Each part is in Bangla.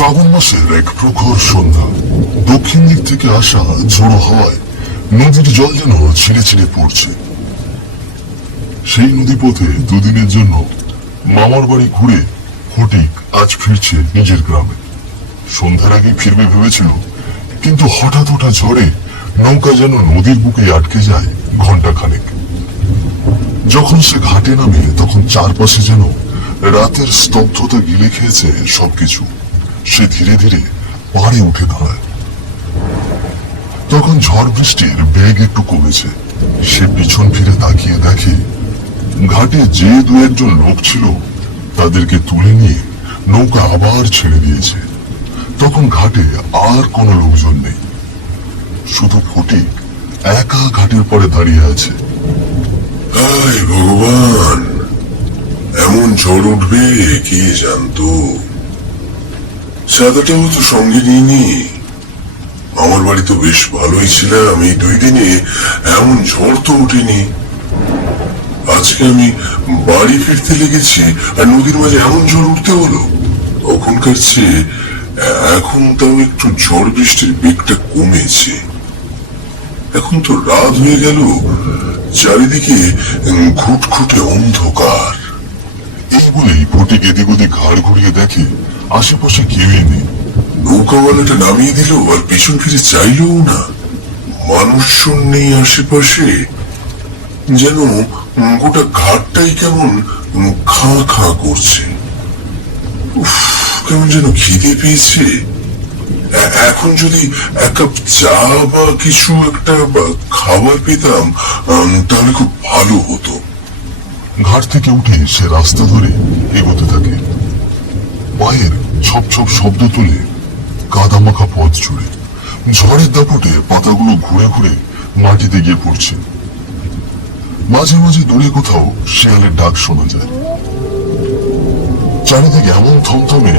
শ্রাবণ মাসের এক প্রখর সন্ধ্যা। দক্ষিণ দিক থেকে আসা ঝোড়ো হাওয়ায় নদীর জল যেন ছিঁড়ে ছিঁড়ে পড়ছে। সেই নদীপথে দুদিনের জন্য মামার বাড়ি ঘুরে ফটিক আজ ফিরছে নিজের গ্রামে। সন্ধ্যার আগে ফিরবে ভেবেছিল, কিন্তু হঠাৎ ওঠা ঝড়ে নৌকা যেন নদীর বুকে আটকে যায় ঘন্টা খানেক। যখন সে ঘাটে নামে তখন চারপাশে যেন রাতের স্তব্ধতা গিলে খেয়েছে সবকিছু। সে ধীরে ধীরে পাড়ে উঠে দাঁড়ায়। তখন ঝড় বৃষ্টির বেগ একটু কমেছে। সে পিছন ফিরে তাকিয়ে দেখে ঘাটে যে দু একজন লোক ছিল তাদেরকে তুলে নিয়ে নৌকা আবার ছেড়ে দিয়েছে। তখন ঘাটে আর কোনো লোকজন নেই, শুধু ফটিক একা ঘাটের পরে দাঁড়িয়ে আছে। হায় ভগবান, এমন ঝড় উঠবে কে জানতো। ছাতাটাও তো সঙ্গে নিইনি। আমার বাড়ি তো বেশ ভালোই ছিলাম, এই 2 দিনে এমন ঝড় তো ওঠেনি। আজকে আমি বাড়ি ফিরতে লেগেছি আর নদীর মাঝে এমন ঝড় উঠতে হলো। তখনকার চেয়ে এখন তাও একটু ঝড় বৃষ্টির বেগটা কমেছে। এখন তো রাত হয়ে গেল, চারিদিকে ঘুটঘুটে অন্ধকার। এই বলেই ফটিক এদিক ওদিক ঘাড় ঘুরিয়ে দেখে আশেপাশে কেউই নেই। নৌকাওয়ালাটা নামিয়ে দিল আর পিছন ফিরে চাইলেও না। মানুষজন নেই আশেপাশে, যেন গোটা ঘাটটাই কেমন খাঁ খাঁ করছে। উফ, কেমন যেন খিদে পেয়েছে। এখন যদি এক কাপ চা বা কিছু একটা খাবার পেতাম তাহলে খুব ভালো হতো। ঘাট থেকে উঠে সে রাস্তা ধরে এগোতে থাকে। পায়ের ছপ ছপ শব্দ তুলে কাদামাখা পথ জুড়ে ঝড়ের দাপটে পাতাগুলো ঘুরে ঘুরে মাটিতে গিয়ে পড়ছে। মাঝে মাঝে দূরে কোথাও শেয়ালের ডাক শোনা যায়। চারিদিকে এমন থমথমে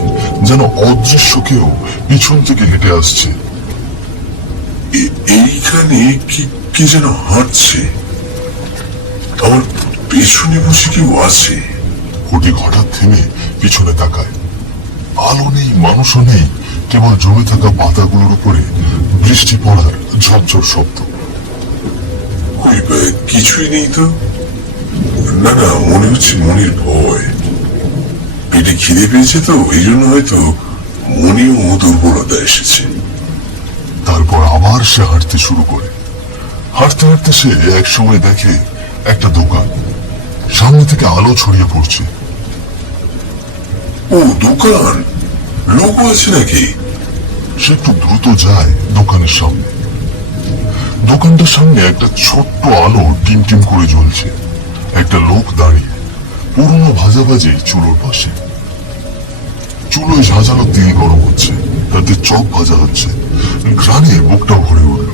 যেন অদৃশ্য কেউ পিছন থেকে হেঁটে আসছে। এইখানে কি যেন হাঁটছে, আমার পেছনে বসে কেউ আছে। ফটিক হঠাৎ থেমে পিছনে তাকায়। আলো নেই, মানুষও নেই, কেবল জমে থাকা পাতাগুলোর উপরে বৃষ্টি পড়ার ঝরঝর শব্দ। কিছুই নেই তো। না না, মনে হচ্ছে মনির ভয়। পেটে খিদে পেয়েছে তো, এই জন্য হয়তো মনেও দুর্বলতা এসেছে। তারপর আবার সে হাঁটতে শুরু করে। হাঁটতে হাঁটতে সে এক সময় দেখে একটা দোকান। সামনে থেকে আলো ছড়িয়ে পড়ছে। ও দোকান, লোক আছে নাকি? সে একটু দ্রুত যায় দোকানের সামনে। দোকানটার সামনে একটা ছোট্ট আলো টিম টিম করে জ্বলছে। একটা লোক দাঁড়িয়ে পুরনো ভাজাভাজি চুলোর পাশে। চুলোয় ঝাঁঝালো তেল গরম হচ্ছে, তাতে চপ ভাজা হচ্ছে। ঘ্রাণে বুকটা ভরে উঠল।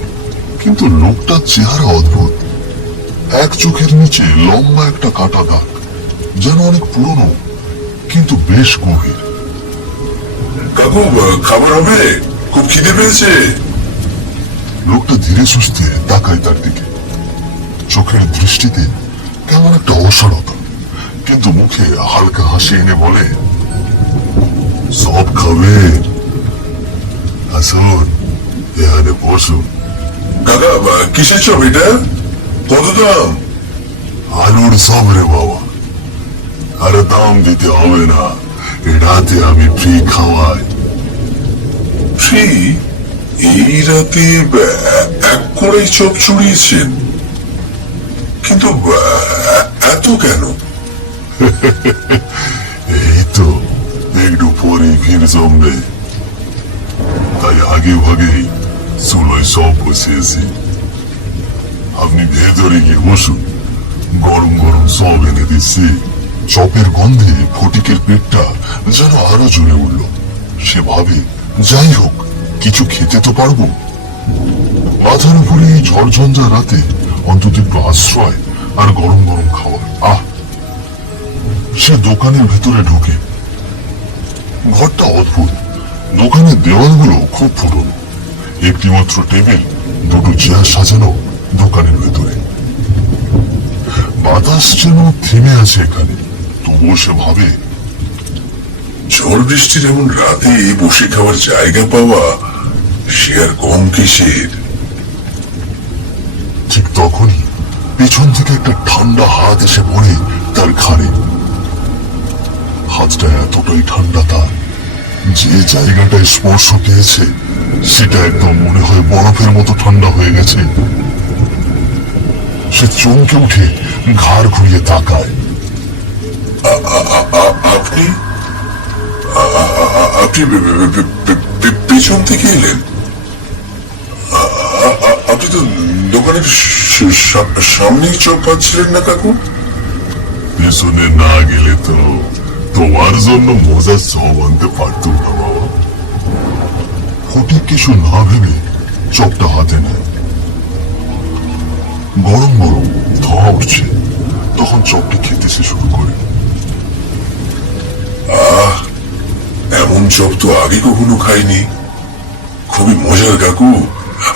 কিন্তু লোকটার চেহারা অদ্ভুত। এক চোখের নিচে লম্বা একটা কাটা দাগ, যেন অনেক পুরনো কিন্তু বেশ গভীর। কাকু, খাবার হবে? খুব খিদে পেয়েছে। লোকটা ধীরে সুস্থে তাকায় তার দিকে। চোখের দৃষ্টিতে কেমন একটা অসারতা, কিন্তু মুখে হালকা হাসি এনে বলে, সব খাবে? আসুন, এখানে বসুন। কাকা, কিসের চপ এটা? কত দাম? আলুর সব রে বাবা। আরে দাম দিতে হবে না, রাতে আমি ফ্রি খাওয়াই। ফ্রি? এই রাতে এক কড়াই চপ ছড়িয়েছেন, কিন্তু এত কেন? এই তো একটু পরে ভিড় জমবে, তাই আগে ভাগেই চুলোয় সব বসিয়েছি। আপনি ভেতরে গিয়ে বসুন, গরম গরম সব এনে দিচ্ছি। চপের গন্ধে ফটিকের পেটটা যেন আরো জ্বলে উঠল। সে ভাবে, যাই হোক, কিছু খেতে তো পারবো। মাথার উপরে এই ঝড়ঝঞ্ঝা রাতে অন্তত একটু আশ্রয় আর গরম গরম খাবার। সে দোকানের ভেতরে ঢোকে। ঘরটা অদ্ভুত। দোকানের দেওয়ালগুলো খুব পুরনো। একটি মাত্র টেবিল, দুটো চেয়ার সাজানো দোকানের ভেতরে। বাতাস যেন থেমে আছে এখানে। তবুও সে ভাবে, ঝড় বৃষ্টির এমন রাতে বসে খাওয়ার জায়গা পাওয়া সে আর কম কিসের। ঠিক তখনই পেছন থেকে একটা ঠান্ডা হাত এসে পড়ে তার ঘাড়ে। হাতটা এতটাই ঠান্ডা তার, যে জায়গাটায় স্পর্শ পেয়েছে সেটা একদম মনে হয় বরফের মতো ঠান্ডা হয়ে গেছে। সে চমকে উঠে ঘাড় ঘুরিয়ে তাকায়। আপনি আপনি পেছন থেকে এলেন? আপনি তো দোকানের সামনেই চোখ পাচ্ছিলেন না কাকু। পেছনে না গেলে তো তোমার জন্য মজার সব আনতে পারতো না বাবা। ফটিক কিছু না ভেবে চপটা হাতে নেয়। গরম গরম ধোঁয়া উঠছে, তখন চপটি খেতে সে শুরু করে। এমন চপ তো আগে কখনো খাইনি, খুবই মজার কাকু,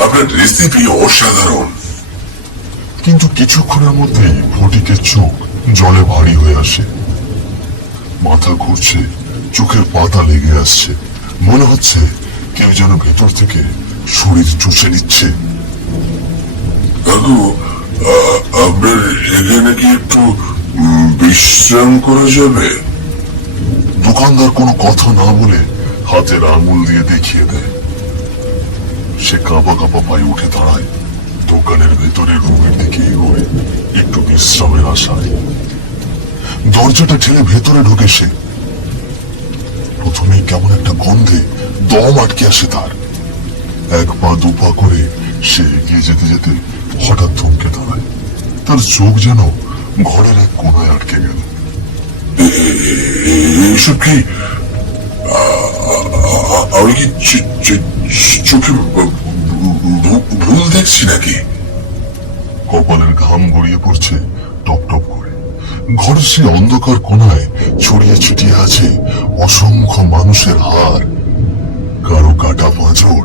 আপনার রেসিপি অসাধারণ। কিন্তু কিছুক্ষণের মধ্যেই ফটিকের চোখ জলে ভারী হয়ে আসে, মাথা ঘুরছে, চোখের পাতা লেগে আসছে, মনে হচ্ছে কেউ যেন ভেতর থেকে শরীর চষে নিচ্ছে। কাকু, আপনার এখানে কি একটু বিশ্রাম করা যাবে? দোকানদার কোনো কথা না বলে হাতের আঙুল দিয়ে দেখিয়ে দেয়। সে কাঁপা কাঁপা পায়ে উঠে দাঁড়ায়, দোকানের ভেতরে রুমের দিকে এগোয় একটু বিশ্রামের আশায়। দরজাটা ঠেলে ভেতরে ঢুকে সে। প্রথমেই কেমন একটা গন্ধে দম আটকে আসে তার। এক পা দু পা করে সে এগিয়ে যেতে যেতে হঠাৎ থমকে দাঁড়ায়। তার চোখ যেন ঘরের এক কোনায় আটকে গেল। এইসব কি? আমি কি চোখে ভুল দেখছি নাকি? কপালের ঘাম গড়িয়ে পড়ছে টপ টপ করে। ঘরের সেই অন্ধকার কোনায় ছড়িয়ে ছিটিয়ে আছে অসংখ্য মানুষের হাড়, কারো কাটা পাঁজর,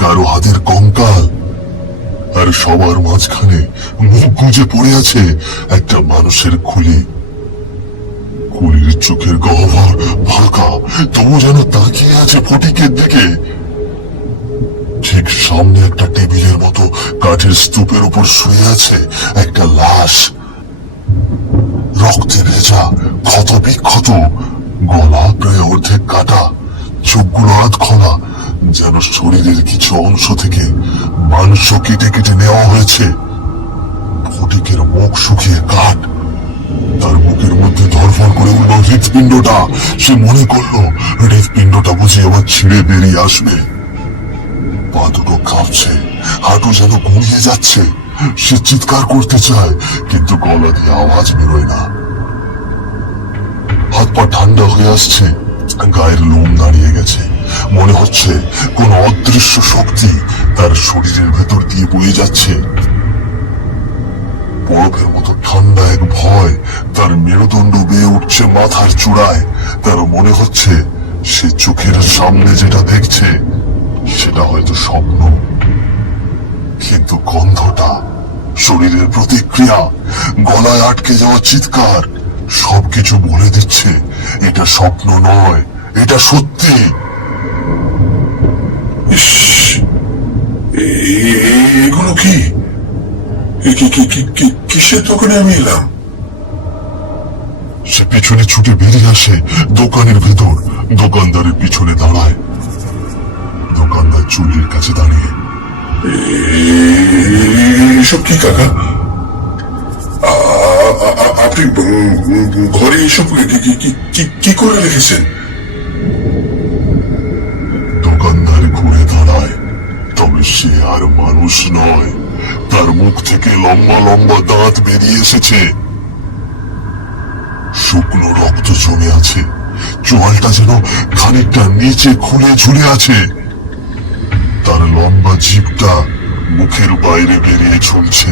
কারো হাতের কঙ্কাল, আর সবার মাঝখানে মুখ গুঁজে পড়ে আছে একটা মানুষের খুলি। খুলির চোখের গহ্বর ফাঁকা, তবু যেন তাকিয়ে আছে ফটিকের দিকে। ঠিক সামনে একটা টেবিলের মতো কাঠের স্তূপের উপর শুয়ে আছে একটা লাশ, রক্তে ভেজা, ক্ষত বিক্ষত, গলা প্রায় অর্ধেক কাটা, চোখগুলো আধ খোলা, যেন শরীরের কিছু অংশ থেকে মাংস কেটে কেটে নেওয়া হয়েছে। ফটিকের মুখ শুকিয়ে কাঠ, তার মুখের মধ্যে ধরফর করে উঠল হৃৎপিণ্ডটা। সে মনে করলো হৃৎপিণ্ডটা বুঝে এবার ছিঁড়ে বেরিয়ে আসবে। পা দুটো কাঁপছে, হাঁটু যেন গুঁড়িয়ে যাচ্ছে। সে চিৎকার করতে চায়, কিন্তু গলা দিয়ে আওয়াজ বেরোয় না। হাত পা ঠান্ডা হয়ে আসছে, গায়ের লোম দাঁড়িয়ে গেছে। মনে হচ্ছে কোন অদৃশ্য শক্তি তার শরীরের ভেতর দিয়ে বয়ে যাচ্ছে। বরফের মতো ঠান্ডা এক ভয় তার মেরুদণ্ড বেয়ে উঠছে মাথার চূড়ায়। তার মনে হচ্ছে সে চোখের সামনে যেটা দেখছে সেটা হয়তো স্বপ্ন, কিন্তু গন্ধটা, শরীরের প্রতিক্রিয়া, গলায় আটকে যাওয়া চিৎকার, সবকিছু বলে দিচ্ছে এটা স্বপ্ন নয়, এটা সত্যি। এগুলো কি? কিসের দোকানে আমি এলাম? সে পিছনে ছুটে বেরিয়ে আসে দোকানের ভেতর, দোকানদারের পিছনে দাঁড়ায়। দোকানদার চুল্লির কাছে দাঁড়িয়ে, এসব কি কাকা? আপনি ঘরে এসব কি করে রেখেছেন? দোকানদার ঘুরে দাঁড়ায়, তবে সে আর মানুষ নয়। তার মুখ থেকে লম্বা লম্বা দাঁত বেরিয়ে এসেছে, শুকনো রক্ত জমে আছে, চোয়ালটা যেন খানিকটা নিচে খুলে ঝুলে আছে। তার লম্বা জিভটা মুখের বাইরে বেরিয়ে ঝুলছে,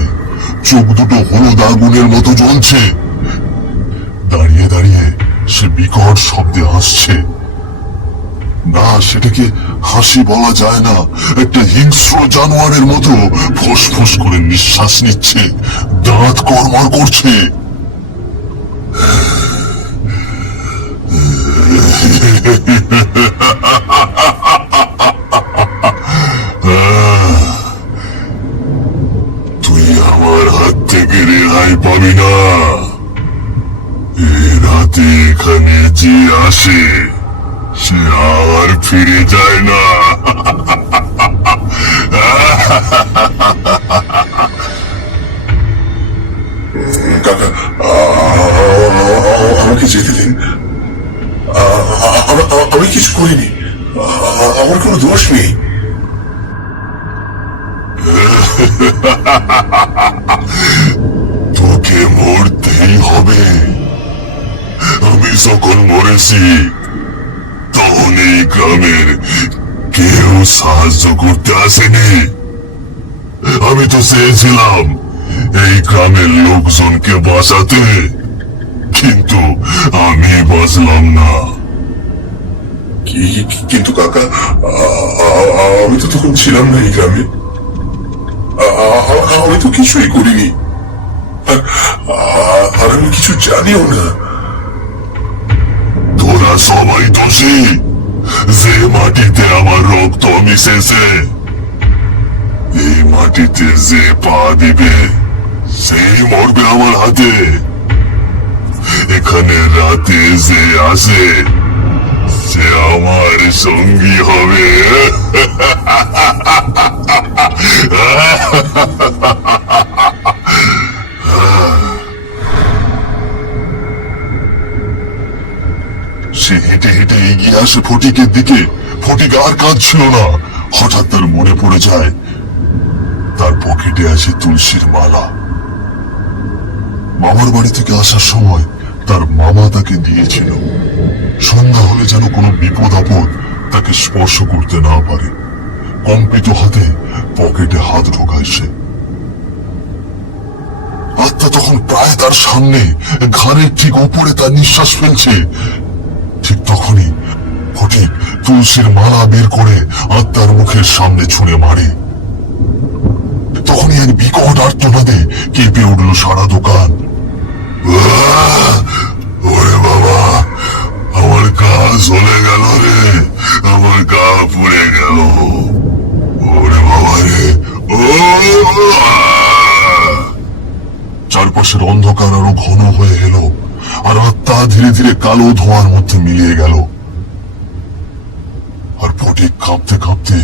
চোখ দুটো হলুদ আগুনের মতো জ্বলছে। দাঁড়িয়ে দাঁড়িয়ে সে বিকট শব্দে হাসছে। না, সেটাকে হাসি বলা যায় না, একটা হিংস্র জানোয়ারের মতো ফোঁস করে নিঃশ্বাস নিচ্ছে, দাঁত কড়মড় করছে। যে আসে সে আর ফিরে যায় না। কাকা, আমাকে যেতে দিন। আমি কিছু করিনি, আমার কোনো দোষ নেই। তোকে মরতেই হবে। আমি যখন মরেছি তখন এই গ্রামের কেউ সাহায্য করতে আসেনি। আমি তো চেয়েছিলাম এই গ্রামের লোকজনকে বাঁচাতে, কিন্তু আমি বাঁচলাম না। কিন্তু কাকা, আমি তো তখন ছিলাম না এই গ্রামে। আমি তো কিছুই করিনি, আর আমি কিছু জানিও না। তোরা সবাই দোষী। যে মাটিতে আমার রক্ত মিশেছে, এই মাটিতে যে পা দিবে সেই মরবে আমার হাতে। এখানে রাতে যে আসে সে আমার সঙ্গী হবে। সে হেঁটে হেঁটে এগিয়ে আসে ফটিকের দিকে। ফটিক আর কাঁদছিল না। হঠাৎ তার মনে পড়ে যায় তার পকেটে আছে তুলসীর মালা। মামার বাড়ি থেকে আসার সময় তার মামা তাকে দিয়েছিল। সন্ধ্যা হলে যেন কোনো বিপদ আপদ তাকে স্পর্শ করতে না পারে। কম্পিত হাতে পকেটে হাত ঢোকায় সে। আত্মা তখন প্রায় তার সামনে, ঘাড়ের ঠিক ওপরে তার নিঃশ্বাস ফেলছে। ঠিক তখনই ফটিক তুলসীর মালা বের করে আত্মার মুখের সামনে ছুঁড়ে মারে। তখনই এক বিকট আর্তনাদে কেঁপে উঠল সারা দোকান। ওরে বাবা, আমার গা জ্বলে গেল রে, আমার গা পুড়ে গেল। ওরে বাবা রে, ও! চারপাশের অন্ধকার আরো ঘন হয়ে এলো, আর আত্মা ধীরে ধীরে কালো ধোঁয়ার মধ্যে মিলিয়ে গেল। আর ফটিক কাঁপতে কাঁপতে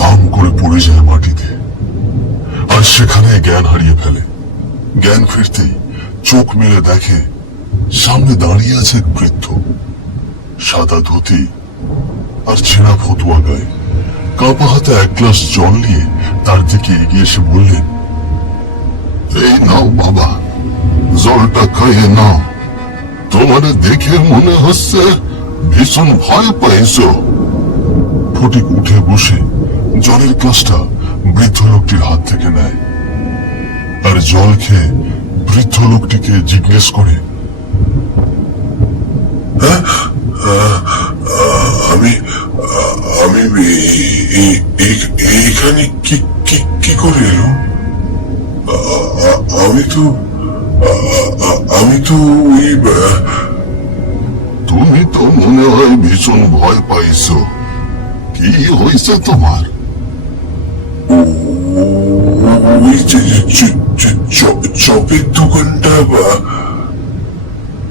দাম করে পড়ে যায় মাটিতে, আর সেখানে জ্ঞান হারিয়ে ফেলে। জ্ঞান ফিরতেই চোখ মেলে দেখে সামনে দাঁড়িয়ে আছে এক বৃদ্ধ, সাদা ধুতি আর ছেঁড়া ফতুয়া গায়ে। কাপা হাতে এক গ্লাস জল নিয়ে তার দিকে এগিয়ে এসে বললেন, এই নাও বাবা, জলটা খাইয়ে নাও। তোমার দেখে মনে হচ্ছে ভীষণ ভয় পাইছ। ফটিক উঠে বসে জলের গ্লাসটা বৃদ্ধ লোকটির হাত থেকে নেয়, আর জল খেয়ে বৃদ্ধ লোকটিকে জিজ্ঞেস করে, আমি আমি এইখানে কি করে এলো? আমি তো ওই তুমি তো মনে হয় ভীষণ ভয় পাইছ। কি হয়েছে তোমার? ওই চপের দোকানটা।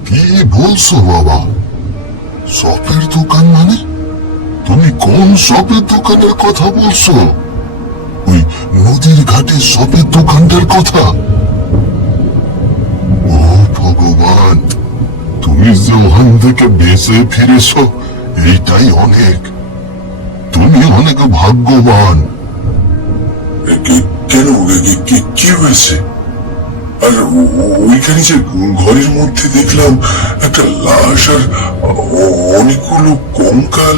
কি বলছো বাবা? শপের দোকান মানে? তুমি কোন শপের দোকানের কথা বলছো? ওই নদীর ঘাটে শপের দোকানটার কথা? ও ভগবান, তুমি যে ওখান থেকে বেঁচে ফিরেছ এইটাই অনেক। তুমি অনেক ভাগ্যবান। কেন, কি হয়েছে? আর ওইখানে যে ঘরের মধ্যে দেখলাম একটা লাশ আর অনেকগুলো কঙ্কাল,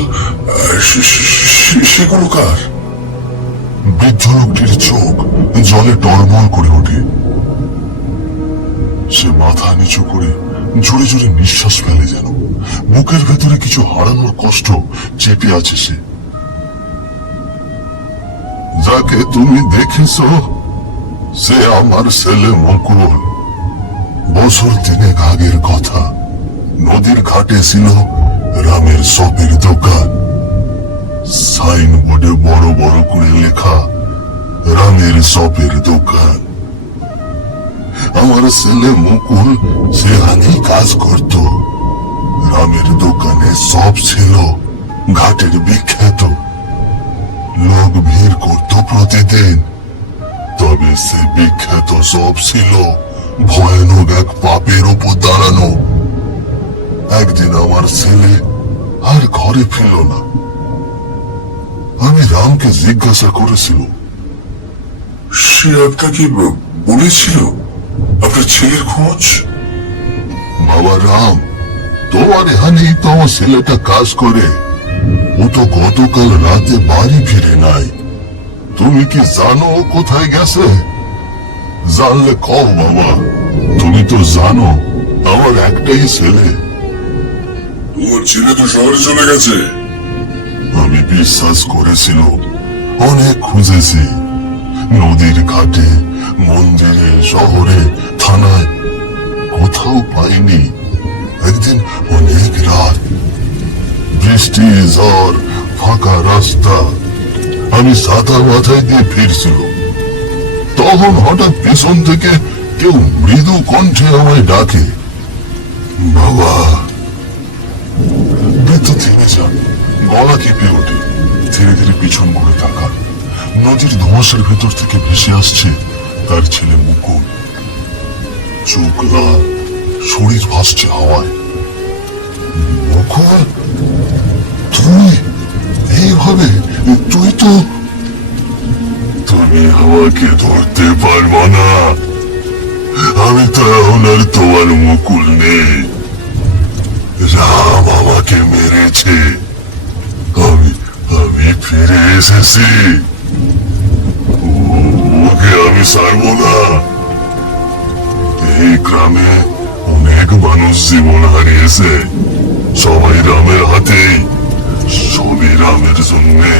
সেগুলো কার? বৃদ্ধ লোকটির চোখ জলে টলমল করে ওঠে। সে মাথা নিচু করে জোরে জোরে নিঃশ্বাস ফেলে, যেন বুকের ভেতরে কিছু হারানোর কষ্ট চেপে আছে সে। যাকে তুমি দেখেছ সে আমার ছেলে মুকুল। বছর 3 আগের কথা, নদীর ঘাটে ছিল রামের শপের দোকান। সাইনবোর্ডে বড় বড় করে লেখা রামের শপের দোকান। আমার ছেলে মুকুল সেখানেই কাজ করত। রামের দোকানে সব ছিল ঘাটের বিখ্যাত, লোক ভিড় করত প্রতিদিন। তবে সে বিখ্যাত সব ছিল ভয়ানক এক পাপের উপর দাঁড়ানো। একদিন আমার ছেলে আর ঘরে ফিরল না। আমি রামকে জিজ্ঞাসা করেছিল, সে আপনাকে বলেছিল আপনার ছেলের খোঁজ? বাবা রাম, তোমার এখানেই তো আমার ছেলেটা কাজ করে। ও তো গতকাল রাতে বাড়ি ফিরে নাই। তুমি কি জানো ও কোথায় গেছে? জানলে কও বাবা, তুমি তো জানো আমার একটাই ছেলে। তোমার ছেলে তো শহরে চলে গেছে। আমি বিশ্বাস করেছিল, অনেক খুঁজেছি, নদীর ঘাটে, মন্দিরে, শহরে, থানায়, কোথাও পাইনি। একদিন অনেক রাত, বৃষ্টি, ঝড়, ফাঁকা রাস্তা, আমি ছাতা মাথায় দিয়ে ফিরছিল। তখন হঠাৎ পেছন থেকে কেউ মৃদু কণ্ঠে আমায় ডাকে, বাবা। বৃদ্ধ থেমে যান, গলা কেঁপে ওঠে। ধীরে ধীরে পিছন ঘুরে তাকান। নদীর ধোঁয়াশার ভেতর থেকে ভেসে আসছে তার ছেলে মুকুল। চোখ লাল, শরীর ভাসছে হাওয়ায়। মুকুল, তুই এইভাবে? তুই তো তুমি আমাকে ধরতে পারবো না। আমি তো এখন আর তোমার মুকুল নেই। রাম আমাকে মেরেছে, আমি আমি ফিরে এসেছি। ওকে আমি ছাড়বো না। এই গ্রামে অনেক মানুষ জীবন হারিয়েছে, সবাই রামের হাতেই, সবই রামের জন্যে।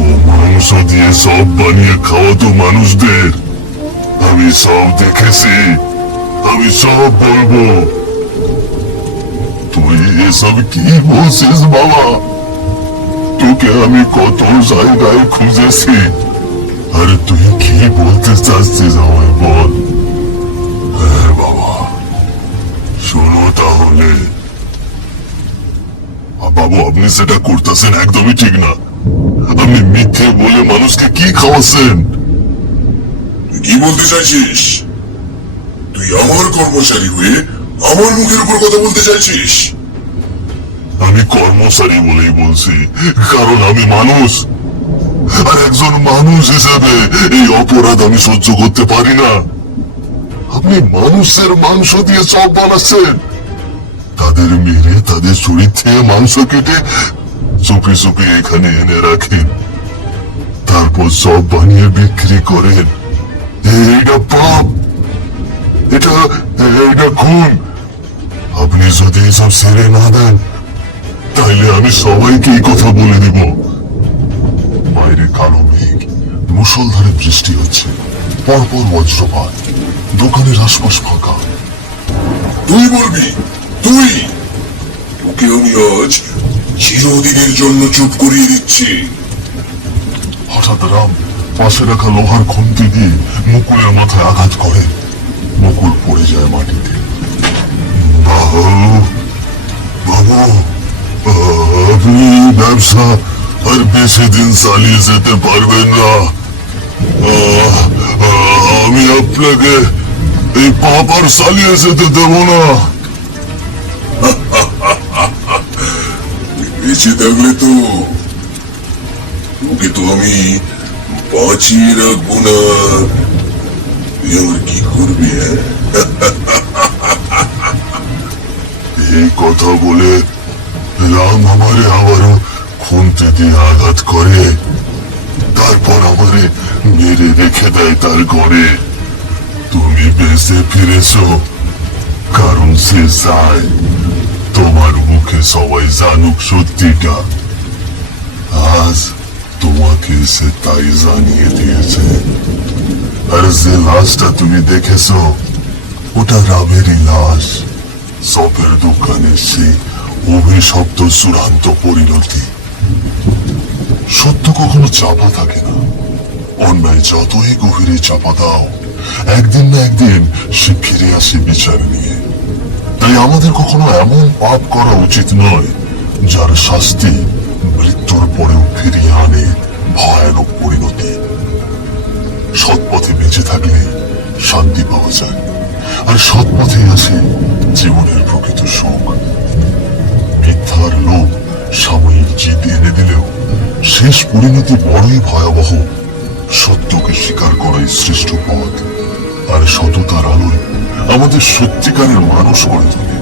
ও মাংস দিয়ে সব বানিয়ে খাওয়াতো মানুষদের। আমি সব দেখেছি, আমি সব বলবো। তুই এসব কি বলছিস বাবা? তোকে আমি কত জায়গায় খুঁজেছি, আরে তুই কি বলতে চাচ্ছিস আমায় বল। হ্যাঁ বাবা, শোনো তাহলে। বাবু, আপনি সেটা করতেছেন একদমই ঠিক না। আপনি মিথ্যে বলে মানুষকে কি খাওয়াচ্ছেন? তুই কি বলতে চাইছিস? তুই আমার কর্মচারী হয়ে আমার মুখের উপর কথা বলতে চাইছিস? আমি কর্মচারী বলেই বলছি, কারণ আমি মানুষ। আর একজন মানুষ হিসেবে এই অপরাধ আমি সহ্য করতে পারি না। আপনি মানুষের মাংস দিয়ে চপ বানাচ্ছেন, তাদের মেরে তাদের শরীর থেকে মাংস কেটে চুপি চুপি এখানে এনে রাখেন, তারপর চপ বানিয়ে বিক্রি করেন। এটা পাপ, এটা এটা খুন। আপনি যদি এসব ছেড়ে না দেন, তাইলে আমি সবাইকে এই কথা বলে দিব। বাইরে কালো মেঘ, মুষলধারে বৃষ্টি হচ্ছে, পরপর বজ্রপাত, দোকানের আশপাশ ফাঁকা। তুই বলবি? তুই? তোকে আমি আজ চিরদিনের জন্য চুপ করিয়ে দিচ্ছি। হঠাৎ রাম পাশে রাখা লোহার খুন্তি দিয়ে মুকুলের মাথায় আঘাত করে। মুকুল পড়ে যায় মাটিতে। বাবু, বাবু, আপনি ব্যবসা আর বেশি দিন চালিয়ে যেতে পারবেন না। আমি আপনাকে এই পাপ আর চালিয়ে যেতে দেব না। বেঁচে থাকলে তো তোকে তো আমি বাঁচিয়ে রাখবো না। তুই আমার কি করবি? এই কথা বলে রাম আমারে আবারও খুন্তি দিয়ে আঘাত করে, তারপর আমারে মেরে রেখে দেয় তার ঘরে। তুমি বেঁচে ফিরেছ, কারণ সে চায় তোমার মুখে সবাই জানুক সত্যিটা। আজ তোমাকে সে তাই জানিয়ে দিয়েছে। আর যে লাশটা তুমি দেখেছ, ওটা রামেরই লাশ। চপের দোকানে সে অভিশপ্ত চূড়ান্ত পরিণতি। সত্য কখনো চাপা থাকে না, অন্যায় যতই গভীরে চাপা দাও, একদিন না একদিন সে ফিরে আসে বিচার নিয়ে। তাই তাই আমাদের কখনো এমন পাপ করা উচিত নয় যার শাস্তি মৃত্যুর পরেও ফিরিয়ে আনে ভয়ানক পরিণতি। সৎ পথে বেঁচে থাকলে শান্তি পাওয়া যায়, আর সৎ পথে আছে জীবনের প্রকৃত সুখ। মিথ্যার লোভ সাময়িক জিত এনে দিলেও শেষ পরিণতি বড়ই ভয়াবহ। সত্যকে স্বীকার করাই শ্রেষ্ঠ পথ, আর সততার আলোয় আমাদের সত্যিকারের মানুষ করে তোলে।